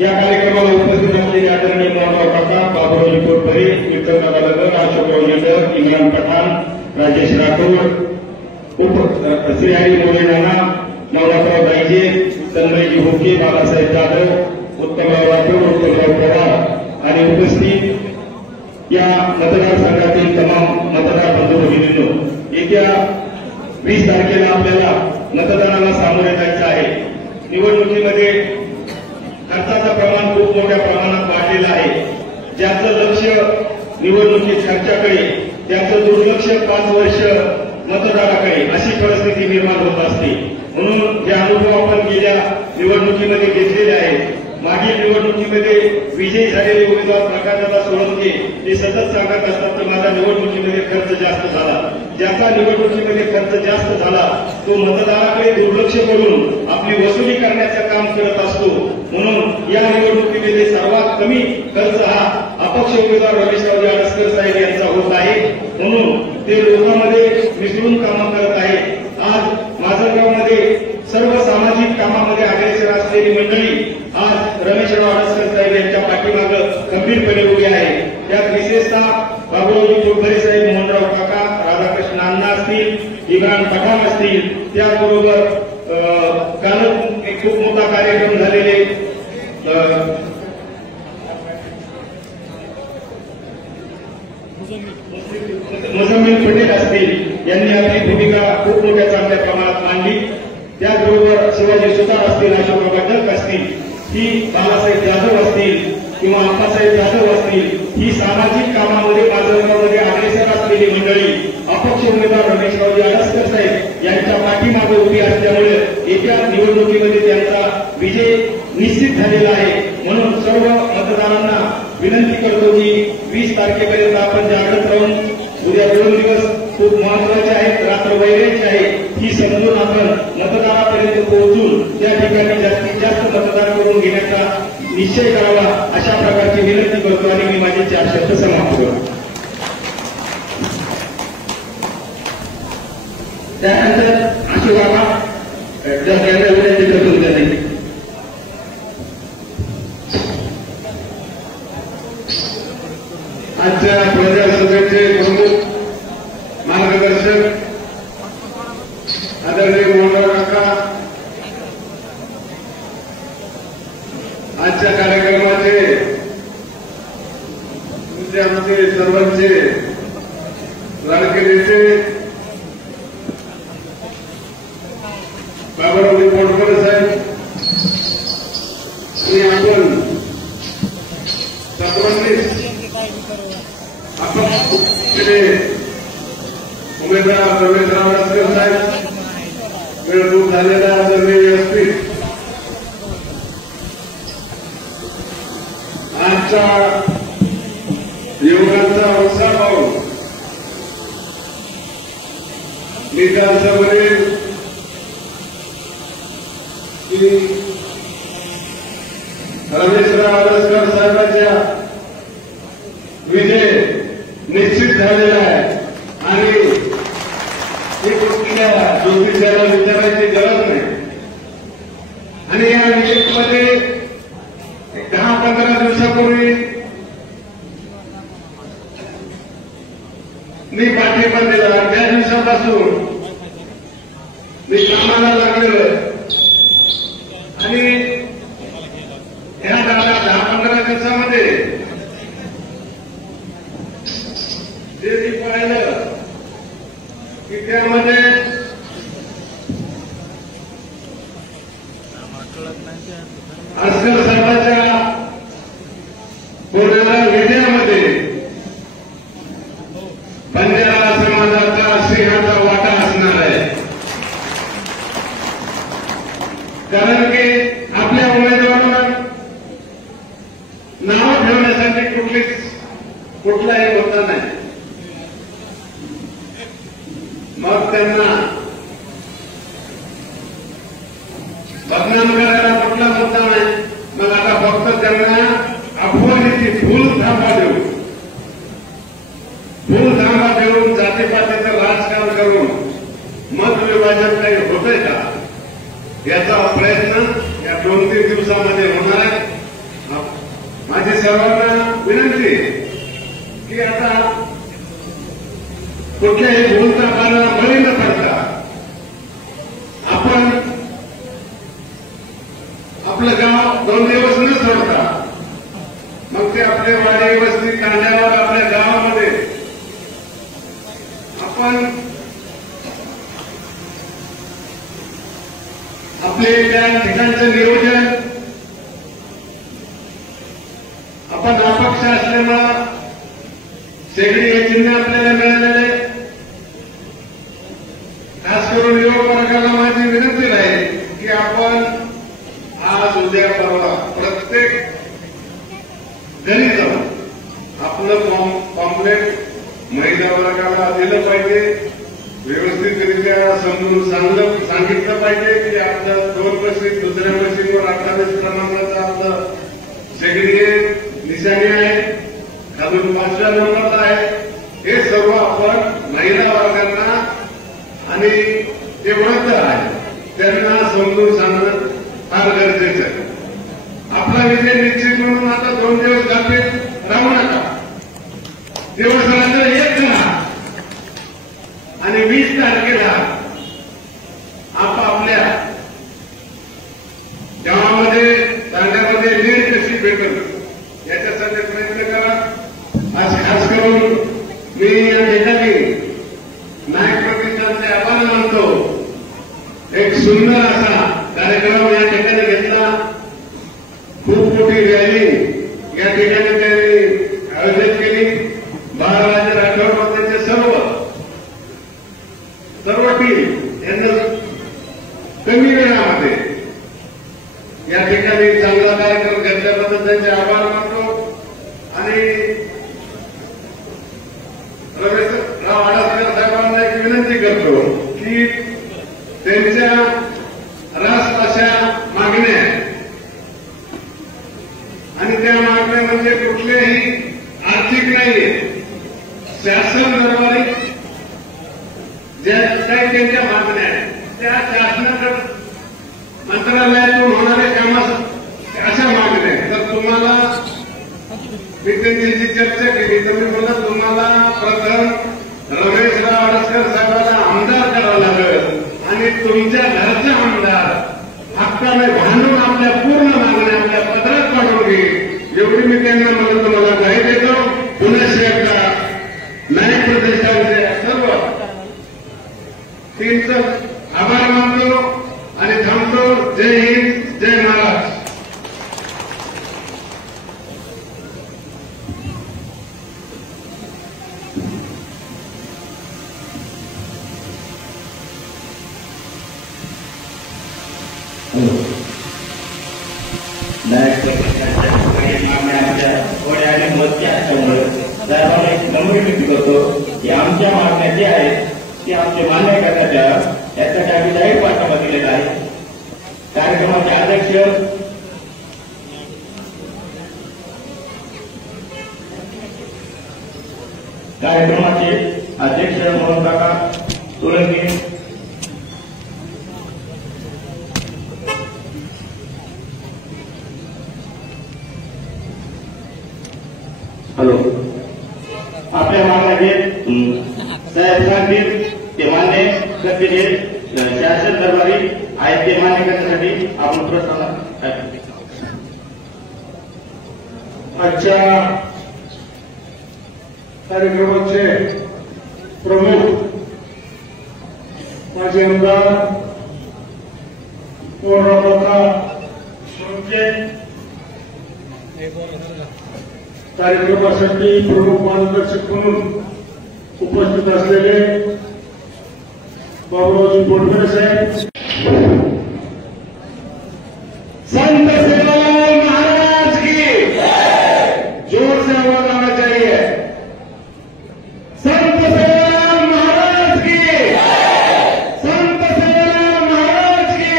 या कार्यक्रमाला उपस्थित असलेले आदरणीय मोहनराव काका, बाबुराव कोटपरे, विक्रम बालगर, अशोकराव लेकर, इम्रान पठाण, राजेश राठोड, श्री हरी मोरे नाना, नवनाथराव दाईजे, तन्मयजी होके, बालासाहेब जाधव, उत्तमराव राठोड, उत्तमराव पवार आणि उपस्थित या मतदारसंघातील तमाम मतदार बंधू भगिनींनो, येत्या 20 तारखेला आपल्याला मतदानाला सामोरे जायचं आहे. निवडणुकीमध्ये खर्चाचं प्रमाण खूप मोठ्या प्रमाणात वाढलेलं आहे. ज्याचं लक्ष निवडणुकीत खर्चाकडे, त्याचं दुर्लक्ष 5 वर्ष मतदाराकडे, अशी परिस्थिती निर्माण होत असते. म्हणून जे अनुभव आपण गेल्या निवडणुकीमध्ये घेतलेले आहेत, मागील निवडणुकीमध्ये विजयी झालेले उमेदवार प्रकाशदादा सोळंके ते सतत सांगत असतात की माझा निवडणुकीमध्ये खर्च जास्त झाला. ज्याचा निवडणुकीमध्ये खर्च जास्त झाला तो मतदाराकडे दुर्लक्ष करून आपली वसुली करण्याचं काम करत असतो. म्हणून या निवडणुकीमध्ये सर्वात कमी खर्च हा अपक्ष उमेदवार रमेशराव अडसकर साहेब यांचा होत आहे. म्हणून ते लोकांमध्ये मिसळून कामं करत आहेत. आज माजलगावमध्ये सर्व सामाजिक कामामध्ये अग्रेसर असलेली मंडळी आज रमेशराव अडसकर साहेब यांच्या पाठीमागे खंबीरपणे उभी आहे. त्यात विशेषतः बाबुरावजी कोटपरे साहेब, मोहनराव काका, राधाकृष्ण अण्णा असतील, इम्रान पठाण असतील, त्याचबरोबर काल एक खूप मोठा कार्यक्रम झालेले मुझम्मिल पटेल असतील, यांनी आपली भूमिका खूप मोठ्या चांगल्या प्रमाणात मांडली. त्याचबरोबर शिवाजी सुतार असतील, अशोकराव पाटील असतील, ही बालासाहेब जाधव असतील किंवा अप्पासाहेब जाधव असतील, ही सामाजिक कामामध्ये माजलगावमध्ये अग्रेसर असलेली मंडळी अपक्ष उमेदवार रमेशरावजी अडसकर साहेब यांच्या पाठीमागे उभी असल्यामुळे येत्या निवडणुकीमध्ये त्यांचा विजय निश्चित झालेला आहे. म्हणून सर्व मतदारांना विनंती करतो की 20 तारखेपर्यंत आपण जागृत राहून, उद्या 2 दिवस खूप महत्वाचे आहेत, रात्र वैराची आहे, ही समजून आपण मतदारापर्यंत पोहोचून त्या ठिकाणी जास्तीत जास्त मतदान करून घेण्याचा निश्चय करावा, अशा प्रकारची विनंती करतो आणि मी माझे 4 शब्द समाप्त करतो. त्यानंतर अशी बाबा जर त्यांना विनंती करतो त्याने आजच्या प्रजासभेचे प्रमुख मार्गदर्शक आदरणीय मोहनराव काका, आजच्या कार्यक्रमाचे आमचे सर्वांचे लाडके नेते बाबुराव कोटपरे साहेब, आणि आपण सर्वांनीच आपण उमेदवार रमेशराव अडसकर साहेब, वेळपूर झालेला आदरणीय एसपी, आजच्या युवकांचा उत्साह पाहून विधानसभेतील रमेशराव अडसकर साहेबांच्या विजय निश्चित झालेला आहे आणि ही गोष्टीला ज्योतिषाला विचारायची गरज नाही. आणि या विजयमध्ये 10-15 दिवसापूर्वी मी पाठिंबा दिला. त्या दिवसापासून मी कामाला लागलेलो आणि ह्या 10-15 दिवसामध्ये जे मी पाहिलं की त्यामध्ये अडसकर साहेबांच्या होणाऱ्या विजयामध्ये बंजारा समाजाचा सिंहाचा वाटा असणार आहे. कारण की आपल्या उमेदवारांना नाव ठेवण्यासाठी कुठलाही मुद्दा नाही. मग त्यांना बदनाम करायला कुठला मुद्दा नाही. मग आता फक्त त्यांना अफवाची फुल थांबा देऊन जातीपातीचं राजकारण करून मत विभाजन काही होतंय का, याचा प्रयत्न या 2-3 दिवसामध्ये होणार आहे. सर्वांना विनंती की आता कुठल्याही बोलता पाना बळी न पडता आपण आपलं गाव 2 दिवस न सोडता मग ते आपले वाडी वस्ती कांद्यावर आपल्या गावामध्ये आपण आपले त्या ठिकाणचं नियोजन आपण अपक्ष असल्यामुळं शेगडी हे चिन्ह आपल्याला मिळालेले खास करून युवक वर्गाला माझी विनंती राहील की आपण आज उद्या परवा प्रत्येक घरी जाऊन आपलं पॉम्पलेट महिला वर्गाला दिलं पाहिजे. व्यवस्थितरित्या समजून सांगितलं पाहिजे की आपलं 2 मशीन दुसऱ्या मशीनवर 28 क्रमांकाचं आपलं शेगडी निशाणी आहे, खालून 5व्या नंबरला आहे. हे सर्व आपण महिला वर्गांना आणि जे वृद्ध आहे त्यांना समजून सांगणं फार गरजेचं आहे. आपला विजय निश्चित म्हणून आता 2 दिवस गाफील राहू नका. दिवस रात्र एक करा आणि 20 तारखेला आपापल्या गावामध्ये तांड्यामध्ये लीड कशी भेटेल याच्यासाठी प्रयत्न करा. आज खास करून मी या ठिकाणी नायक प्रतिष्ठानचे आभार मानतो. एक सुंदर असा कार्यक्रम या ठिकाणी घेतला. खूप मोठी रॅली या ठिकाणी त्यांनी आयोजित केली. बाळाराजे राठोड व त्यांचे सर्व टीम यांना कमी वेळामध्ये या ठिकाणी चांगला कार्यक्रम घेतल्याबद्दल त्यांचे आभार मानतो. आणि रमेशराव आडासकर साहेबांना एक विनंती करतो की त्यांच्या रास अशा मागण्या आणि त्या मागण्या म्हणजे कुठल्याही आर्थिक नाहीये, शासन दरबारी ज्या काही त्यांच्या मागण्या आहेत त्या शासनाकडे मंत्रालयातून होणाऱ्या कामास अशा मागण्या आहेत. तर तुम्हाला मी त्यांची चर्चा केली तर मी म्हणलं तुम्हाला प्रथम रमेशराव आडसकर साहेबांना आमदार करावं लागेल आणि तुमच्या घरचा आमदार हक्काने भांडून आपल्या पूर्ण मागण्या आपल्या पत्रात काढून घे एवढी मी त्यांना म्हणून तुम्हाला ग्वाही देतो. पुन्हा एकदा नायक प्रतिष्ठानचे सर्व टीमचा आभार मानतो आणि थांबतो. जय हिंद, जय महाराष्ट्र. नायक आमच्या थोड्या आणि मस्ती असल्यामुळे साहेबांना एक नम्र विनंती करतो की आमच्या मागण्या ज्या आहेत ते आमचे मान्य करण्याच्या यासाठी आम्ही जाहीर पाठिंबा दिलेला आहे. कार्यक्रमाचे अध्यक्ष म्हणून काका सोलंकी, हॅलो, आपल्या मागण्या साहेब सांगतील ते मान्य करते. शासन दरबारी आहेत ते मान्य करण्यासाठी आपण प्रस्ताव आजच्या कार्यक्रमाचे प्रमुख माजी आमदार कार्यक्रमासाठी प्रमुख मार्गदर्शक म्हणून उपस्थित असलेले बाबूरावजी बोडकर साहेब, संत सेवालाल महाराज की जोर से आवाज आना चाहिए. संत सेवालाल महाराज की, संत सेवालाल महाराज की,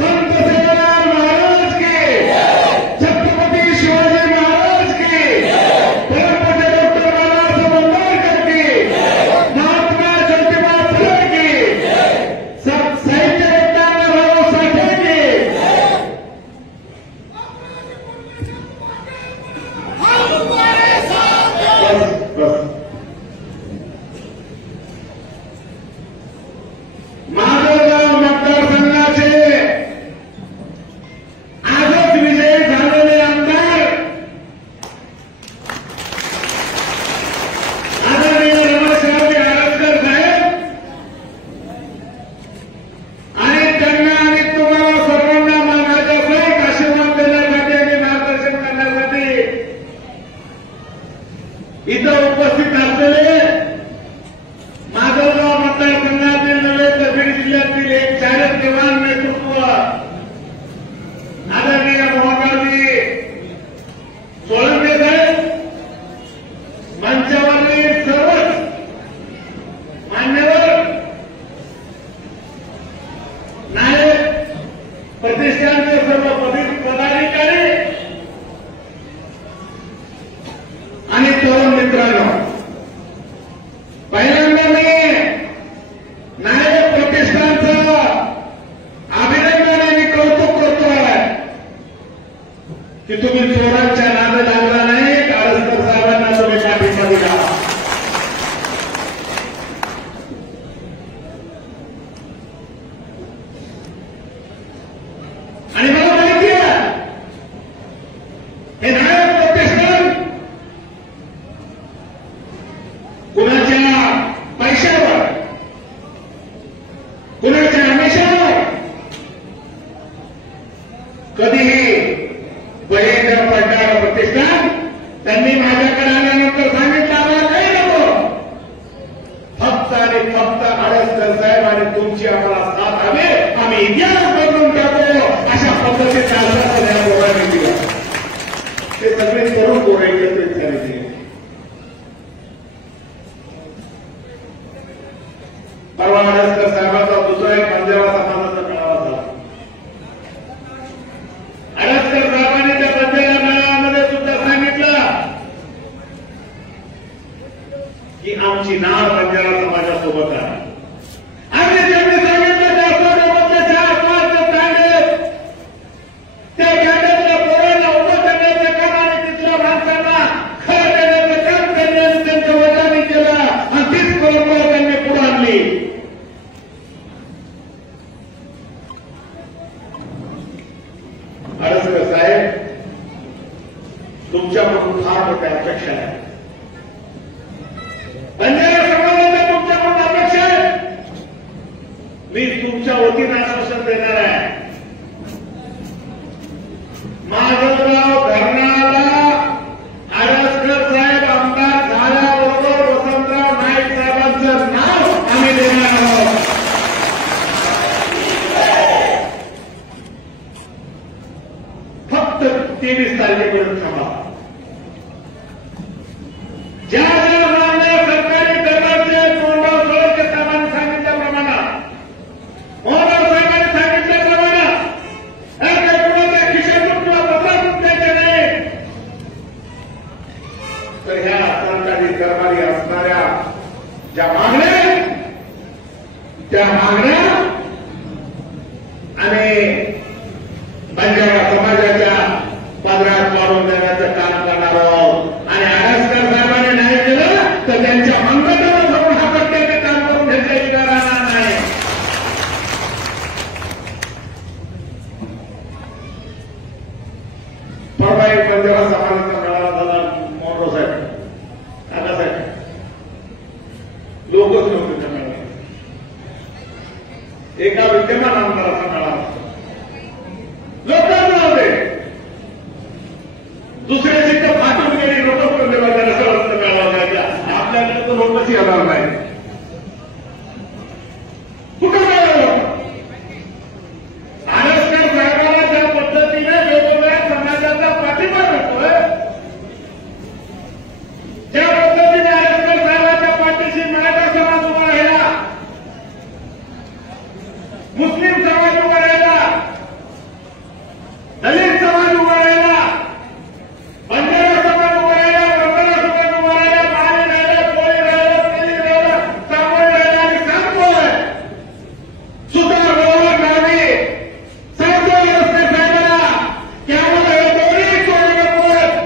संत सेवालाल महाराज की, छत्रपती शिवाजी महाराज की, परमपूज्य डॉक्टर बाबासाहेब आंबेडकर की, महात्मा ज्योतिबा फुले की, साहित्य रत्नाकर राव साठे की, प्रतिष्ठानचे सर्व पदाधिकारी आणि तरुण मित्रांनो, पहिल्यांदा मी नायक प्रतिष्ठानचं अभिनंदन आणि कौतुक करतोय की तुम्ही चोरांच्या नादात लागला नाही. आडसकर साहेबांना तुम्ही पाठिंबा दिला. आणि मला माहिती आहे हे नायक प्रतिष्ठान कुणाच्या पैशावर, कुणाच्या आमिषावर कधीही बळी न पडणारं प्रतिष्ठान. त्यांनी माझ्याकडे आल्यानंतर सांगितलं आम्हाला काही नको, फक्त आणि फक्त आडसकर साहेब आणि तुमची आम्हाला साथ हवी, आम्ही इतिहास बदलून टाकू अशा पद्धतीचा आश्वासन या पोरांनी दिला. ते सगळे तरुण पोरं एकत्रित झाले. परवा आडसकर साहेबांचा दुसरा एक बंजारा समाजाचा मेळावा झाला. आडसकर साहेबांनी त्या बंजारा मेळाव्यामध्ये सुद्धा सांगितलं की आमची नाळ बंजारा समाजासोबत आहे. आणि त्यांनी सांगितलं त्या आत्माच्या तांडेत त्या गाड्यातल्या पोरांना उभं करण्याचं काम आणि तिथल्या माणसांना खरं देण्याचं काम करण्याचं त्यांच्या वडिलांनी केलं आणि तीच परंपरा त्यांनी पुढे आणली. आडसकर साहेब, तुमच्याकडून फार मोठ्या अपेक्षा आहे. बंजारा समाजाच्या तुमच्याकडून अपेक्षा आहे. मी तुमच्या वतीनं आश्वासन देणार आहे. माधवराव धरणाला आडसकर साहेब आमदार झाल्याबरोबर वसंतराव नाईक साहेबांचं नाव आम्ही देणार आहोत. फक्त 23 तारखेपर्यंत थांबा. ज्या ज्या मान्य सरकारी दलाचे मोहनराव सोळंके साहेबांनी सांगितल्याप्रमाणे, मोहनराव साहेबांनी सांगितल्याप्रमाणे कुणाच्या खिशातून किंवा पत्रातून द्यायचे नाही, तर ह्या सरकारी दरबारी असणाऱ्या ज्या मागण्या, त्या मागण्या आणि बंजारा समाजाच्या पदरात पाडून देण्याचं काम करणार आहोत. आणि आडसकर साहेबांनी नाही केलं तर त्यांच्या अंगठाला धरून हाकटण्याचं काम करून घेतल्याची राहणार नाही. परवा एक बंजारा समाजाचा मेळावा झाला. मोहनराव साहेब, काकासाहेब, लोकच नव्हते त्या मेळाव्यात. एका विद्यमान आमदाराचा मेळावा, लोकांना होते. दुसऱ्याची तर फाटून गेली लोक मेळावा द्यायचा. आपल्याकडे तर लोकच येणार नाही. कुठं मिळालं? आडसकर साहेबांना ज्या पद्धतीने वेगवेगळ्या समाजाचा पाठिंबा मिळतोय, ज्या पद्धतीने आडसकर साहेबांच्या पाठीशी मराठा समाज उभा राहिला, मुस्लिम समाज उभा राहिला, दलित समाज उभा राहिला, बंजारा समाज उभा राहिला, बंजारा समाज उभा राहिला, माळी राहिला, कोळी राहिला, तेली राहिला, तांबळ राहिला आणि सांगतोय सुधार बरोबर नावी सांगतोय आडसकर साहेबांना की आम्हाला हे दोन्ही चोरी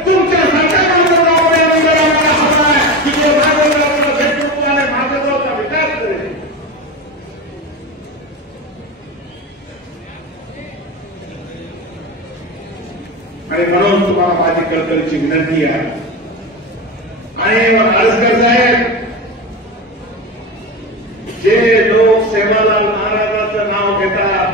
तुमच्या सरकारकडून आम्हाला हवा आहे की जो माधवरावला भेटून आणि माधवरावचा विकास करेल. आणि म्हणून तुम्हाला माझी कळकळीची विनंती आहे. आणि आडसकर साहेब, जे लोक सेवालाल महाराजांचं नाव घेतात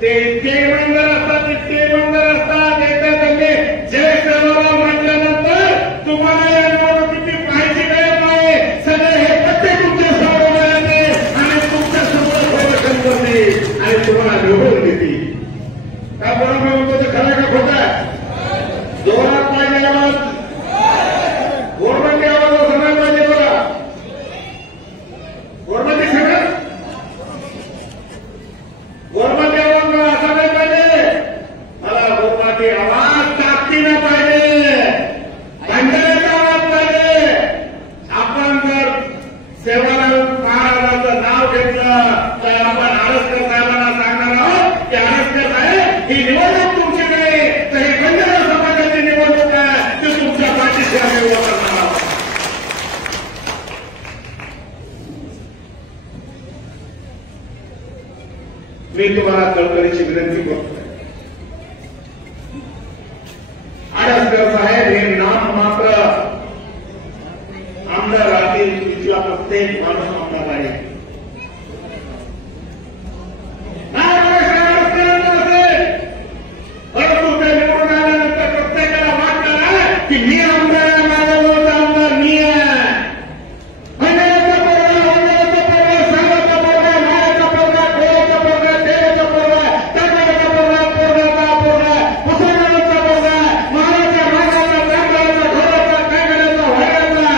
ते इतके इमानदार असतात, इतके इमानदार असतात. एकदा त्यांनी जय सेवालाल म्हटल्यानंतर तुम्हाला या निवडणुकीची माहिती मिळत नाही. सगळे हे पत्ते तुमच्या समोर येते आणि तुमच्या समोर संरक्षण करते आणि तुम्हाला निवडून देते. काय बरोबर म्हणतो ते खरं का खोटं आहे? जोरात पाहिजे आवाज, गोरबंदी आवाज असणार पाहिजे बघा. गोरबंदी सगळं गोरबंदी आवाज असा नाही पाहिजे. ही निवडणूक तुमची नाही तर ही बंजारा समाजाची निवडणूक आहे. ते तुमच्या पाठीशी आम्ही उभं करणार आहोत. मी तुम्हाला कळकळीची विनंती करतो. आडसकर साहेब हे नाम मात्र आमदार राहतील. इथला प्रत्येक माणूस आमदार आहे. परंतु ते निवडून आल्यानंतर प्रत्येकाला वाटलं ना की मी आमदार आहे, माझा मोठा आमदार मी आहे. अंजनाचा पोरगा, अंजनाचा पोरगा, सागाचा पोरगा, मायाचा पोरगा, खोळाचा पोरगा, देवाचा पोरगा, तांदळाचा पोरगा, पोरगाचा पोरगा, मुसलमानाचा पोरगा, महाराजा राजाचा, तांदळाचा, घोडाचा, कांगड्याचा, व्हायराचा,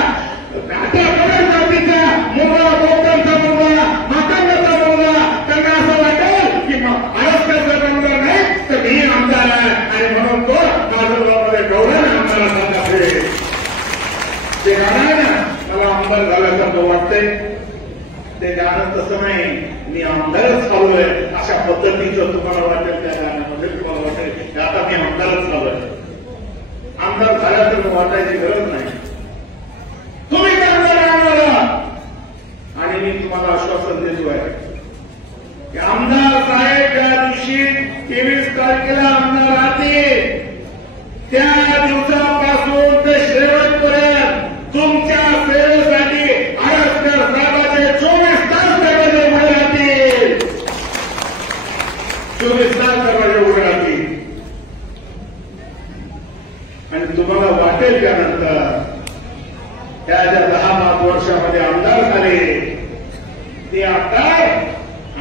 आता बऱ्याच जातीचा मुलगा, बोकडांचा मुलगा, मातंगाचा मुलगा. त्यांना असं वाटेल की आडसकरचा आमदार नाही तर मी आमदार आहे आणि म्हणून तो काजूगावमध्ये गौरव आमदाराचा असेल. ते गाणं आहे ना, मला आमदार झाल्यासारखं वाटतंय. ते गाणं तसं नाही, मी आमदारच झालोय अशा पद्धतीचं तुम्हाला वाटेल. त्या गाण्यामध्ये तुम्हाला वाटेल की आता मी आमदारच झालोय. आमदार झाल्यासारखं वाटायची गरज नाही. तुम्ही ते आमदार राहणार आहात आणि मी तुम्हाला आश्वासन देतोय की आमदार साहेब ज्या दिवशी 23 तारखेला आमदार राहतील त्या दिवसापासून ते शेवटपर्यंत तुमच्या सेवेसाठी आडसकर साहेबांचे 24 तास दरवाजे उघडे राहतील. 24 तास दरवाजे उघडे राहतील. आणि तुम्हाला वाटेल त्यानंतर त्या ज्या 10 वर्षामध्ये आमदार झाले ते आमदार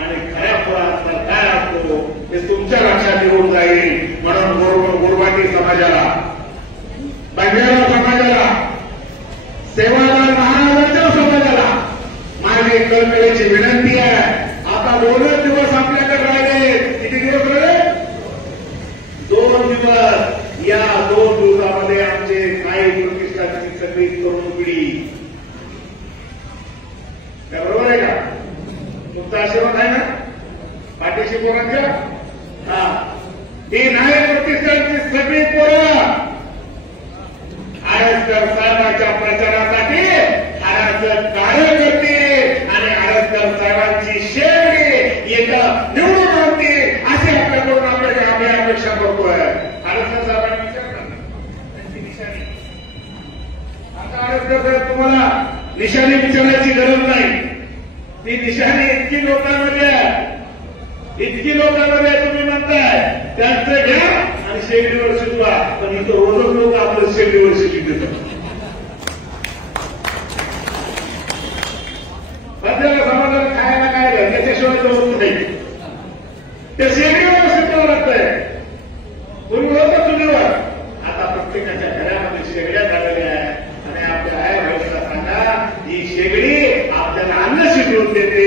आणि खऱ्या फळाचा काय असतो हे तुमच्या लक्षात येऊन जाईल. म्हणून गोरवाटी समाजाला, बंजारा समाजाला, सेवालाल महाराजांच्या समाजाला माझी कळकळीची विनंती आहे. आता 2 दिवस आपल्याकडे राहिले. किती दिवस राहिले? 2 दिवस. या 2 दिवसामध्ये आमचे काही प्रतिष्ठानची सगळी तरुण पिढी, बरोबर आहे का? तुमचा आशीर्वाद आहे ना पाठीशी पोरांच्या? हा, ही नायक प्रतिष्ठानची सगळी पोरं आडसकर साहेबांच्या प्रचारासाठी आडसकर कार्य करतील आणि आडसकर साहेबांची शेवटी एकदा निवडून आणतील अशी आपल्याकडून आम्ही अपेक्षा करतोय. आडसकर साहेबांनी विचारलं त्यांची निशाणी. आता आडसकर साहेब तुम्हाला निशाणी विचारायची गरज नाही. ती निशाणी इतकी लोकांमध्ये आहे, इतकी लोकांमध्ये तुम्ही म्हणताय त्यांचं घ्या आणि शेगडीवर शिकवा. पण इथं रोजच लोक आपलं शेगडीवर शिकून देतात. बंजारा समाजाला खायला काय घ्या त्याच्याशिवाय तर होत नाही. त्या शेगडीवर शिकावं लागतंय. पूर्वी होतं चुलीवर, आता प्रत्येकाच्या घरामध्ये शेगड्या झालेल्या आहेत. आणि आपल्या आई बहिणीला सांगा ही शेगडी आपल्याला अन्न शिकवून देते